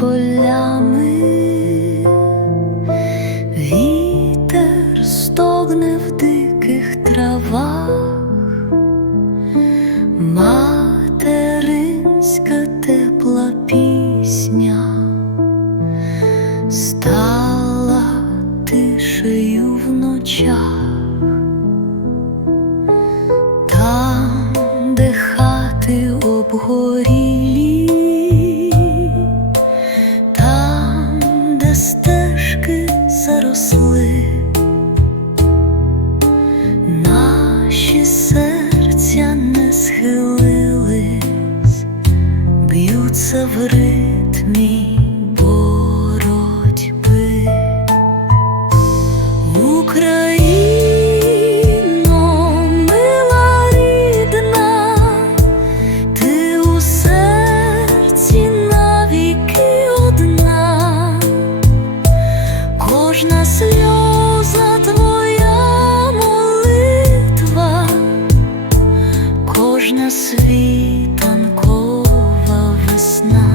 полями, вітер стогне в диких травах, материнська тепла пісня стала тишею в ночах, там, де хати стежки заросли, наші серця не схилились, б'ються в ритмі світанкова весна.